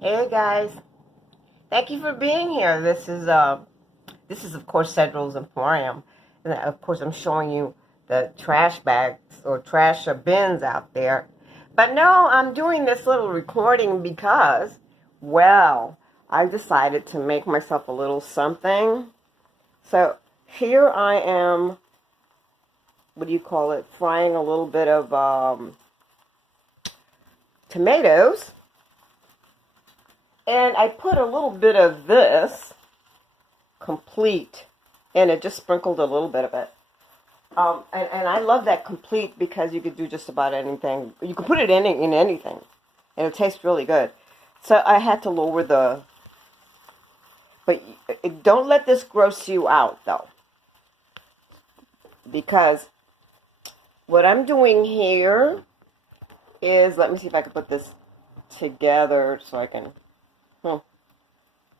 Hey guys, thank you for being here. This is of course Sedrouls Emporium, and of course I'm showing you the trash bags or trash bins out there. But no, I'm doing this little recording because, well, I decided to make myself a little something. So here I am. What do you call it? Frying a little bit of tomatoes. And I put a little bit of this complete in it, just sprinkled a little bit of it. And I love that complete because you could do just about anything. You can put it in anything, and it tastes really good. So I had to lower but don't let this gross you out, though. Because what I'm doing here is, let me see if I can put this together so I can, let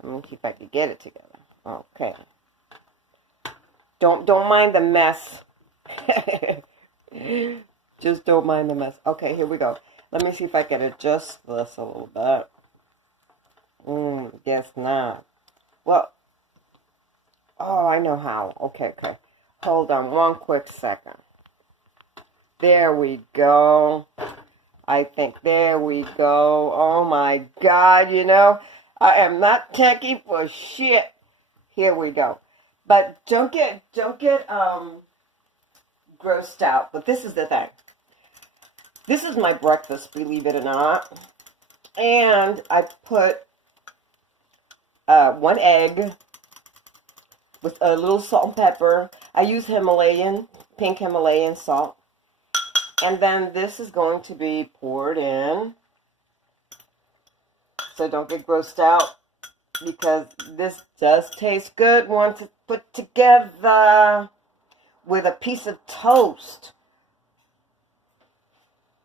me see if I can get it together. Okay. Don't mind the mess. Just don't mind the mess. Okay, here we go. Let me see if I can adjust this a little bit. Guess not. Well, oh, I know how. Okay. Hold on one quick second. There we go. I think there we go. Oh my God, I am not techie for shit. Here we go. But don't get grossed out. But this is the thing. This is my breakfast, believe it or not. And I put one egg with a little salt and pepper. I use pink Himalayan salt. And then this is going to be poured in. So don't get grossed out, because this does taste good once it's put together with a piece of toast.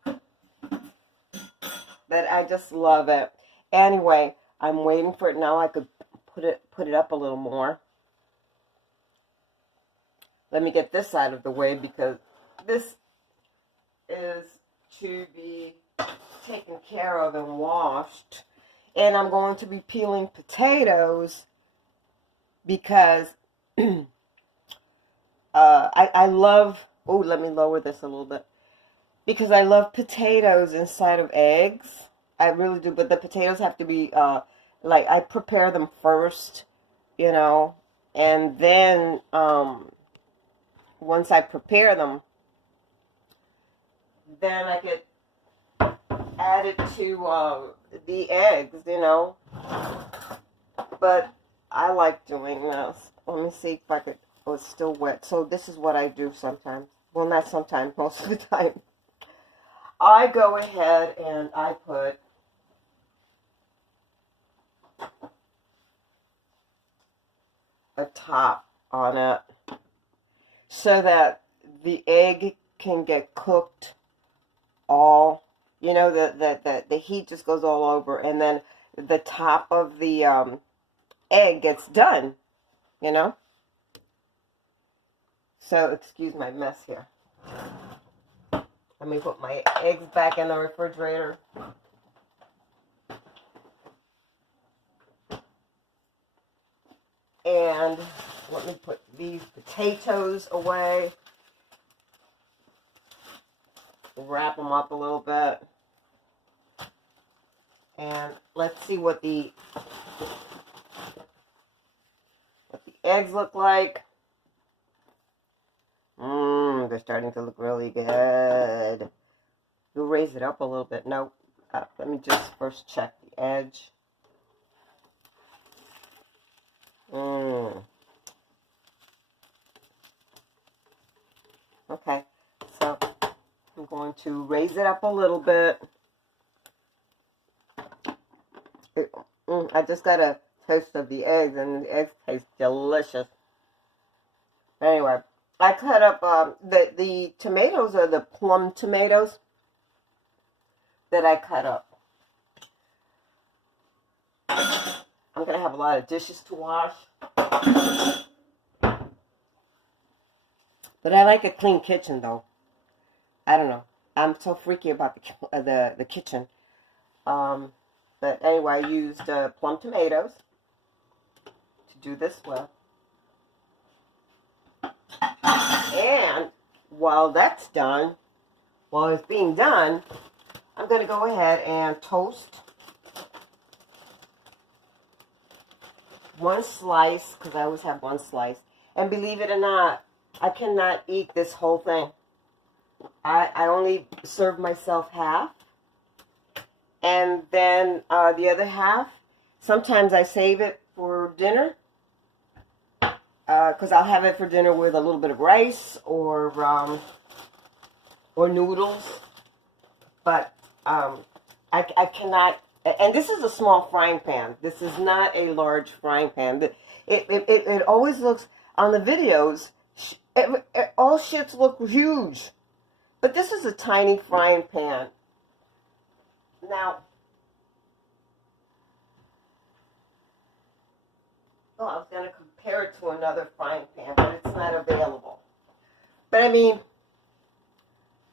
But I just love it. Anyway, I'm waiting for it now. I could put it up a little more. Let me get this out of the way, because this is to be taken care of and washed. And I'm going to be peeling potatoes because I love, let me lower this a little bit, because I love potatoes inside of eggs. I really do, but the potatoes have to be, I prepare them first, and then once I prepare them, then I get added to the eggs, But I like doing this. Let me see if I could. Oh, it's still wet. So this is what I do sometimes. Well, not sometimes, most of the time. I go ahead and I put a top on it so that the egg can get cooked all, the heat just goes all over, and then the top of the egg gets done, So, excuse my mess here. Let me put my eggs back in the refrigerator. And let me put these potatoes away. Wrap them up a little bit. And let's see what the eggs look like. They're starting to look really good. We'll raise it up a little bit. No, let me just first check the edge. Okay, so I'm going to raise it up a little bit. I just got a taste of the eggs, and the eggs taste delicious. Anyway, I cut up the tomatoes are the plum tomatoes that I cut up. I'm going to have a lot of dishes to wash. But I like a clean kitchen, though. I don't know. I'm so freaky about the kitchen. But anyway, I used plum tomatoes to do this with. And while that's done, while it's being done, I'm going to go ahead and toast one slice, because I always have one slice. And believe it or not, I cannot eat this whole thing. I only serve myself half. And then the other half, sometimes I save it for dinner. Because I'll have it for dinner with a little bit of rice or noodles. But I cannot, and this is a small frying pan. This is not a large frying pan. It always looks, on the videos, all shits look huge. But this is a tiny frying pan. Now, I was going to compare it to another frying pan, but it's not available. But I mean,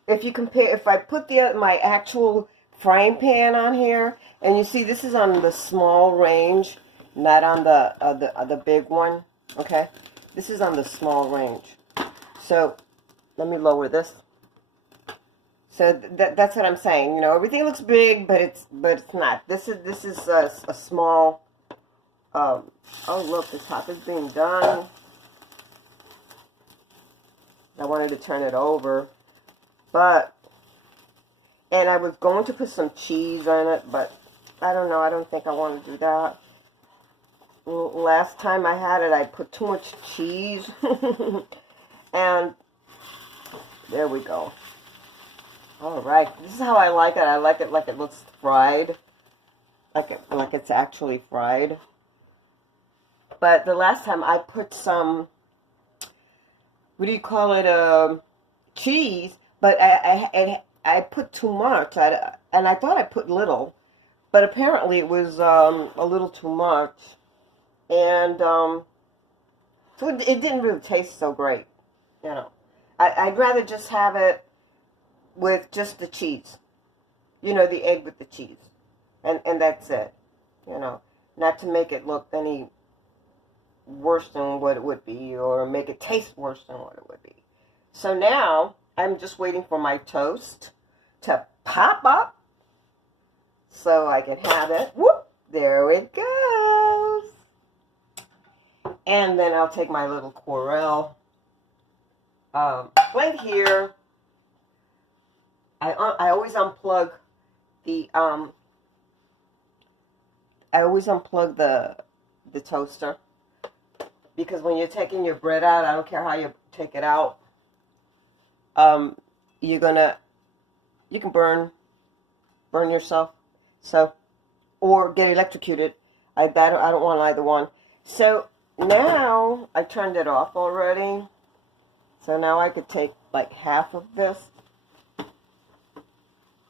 if I put my actual frying pan on here, and you see this is on the small range, not on the big one, okay? This is on the small range. So let me lower this. So that's what I'm saying. You know, everything looks big, but it's not. This is a small. Oh look, the top is being done. I wanted to turn it over, and I was going to put some cheese on it, but I don't know. I don't think I want to do that. Last time I had it, I put too much cheese, and there we go. All right, this is how I like it. I like it like it looks fried, like it's actually fried. But the last time I put some, what do you call it, cheese, but I put too much, and I thought I put little, but apparently it was a little too much, and so it didn't really taste so great, you know. I'd rather just have it with just the cheese, you know, the egg with the cheese, and that's it, you know, not to make it look any worse than what it would be, or make it taste worse than what it would be. So now I'm just waiting for my toast to pop up so I can have it. Whoop, there it goes. And then I'll take my little Corel plate here. I always unplug the the toaster, because when you're taking your bread out, I don't care how you take it out, you can burn yourself, so, or get electrocuted. I don't want either one. So now I turned it off already. So now I could take like half of this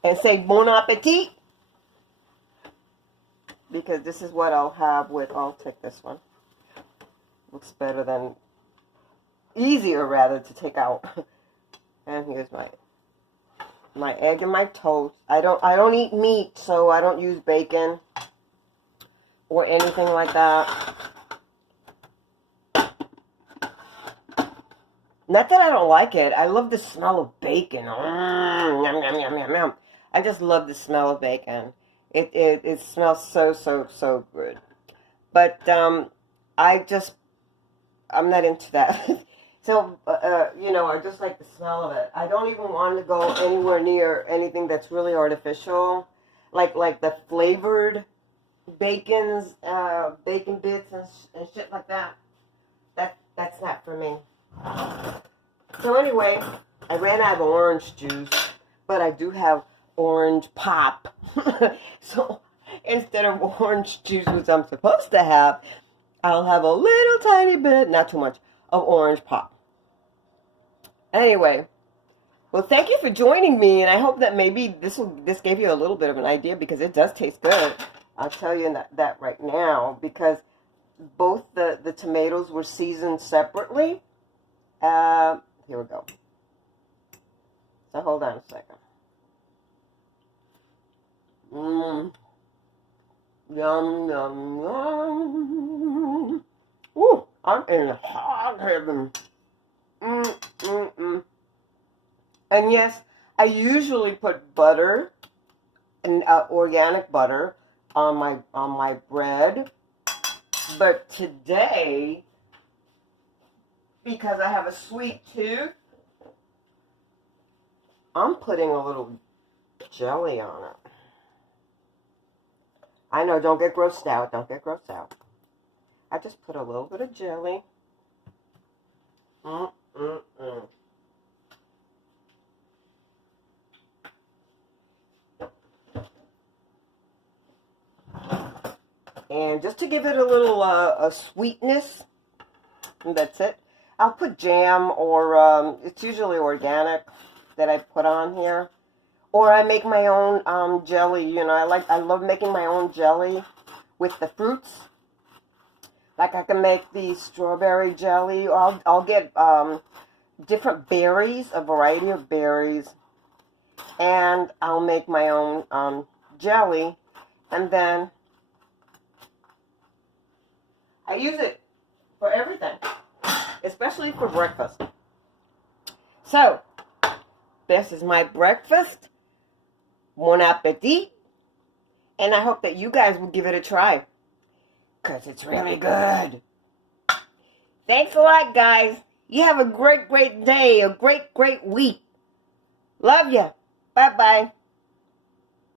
and say bon appetit, because this is what I'll have with. I'll take this one. Looks better than, easier rather, to take out. And here's my egg and my toast. I don't eat meat, so I don't use bacon or anything like that. Not that I don't like it. I love the smell of bacon. Yum, yum, yum, yum, yum. I just love the smell of bacon. It smells so good. But I'm not into that. So, you know, I just like the smell of it. I don't even want to go anywhere near anything that's really artificial, like the flavored bacon bits and shit like that. That's not for me. So anyway, I ran out of orange juice, but I do have orange pop. So instead of orange juice, which I'm supposed to have, I'll have a little tiny bit, not too much, of orange pop. Anyway, well, thank you for joining me, and I hope that maybe this gave you a little bit of an idea, because it does taste good. I'll tell you that right now, because both the tomatoes were seasoned separately. Here we go. So hold on a second. Yum, yum, yum. Ooh, I'm in hog heaven. And yes, I usually put butter and organic butter on my bread, but today, because I have a sweet tooth, I'm putting a little jelly on it. I know, don't get grossed out. Don't get grossed out. I just put a little bit of jelly. And just to give it a little a sweetness, and that's it. I'll put jam, or it's usually organic that I put on here. Or I make my own jelly. You know, I love making my own jelly with the fruits. Like I can make the strawberry jelly. Or I'll get different berries, a variety of berries, and I'll make my own jelly, and then I use it for everything, especially for breakfast. So, this is my breakfast. Bon appetit. And I hope that you guys will give it a try, because it's really good. Thanks a lot, guys. You have a great, great day, a great, great week. Love ya. Bye-bye.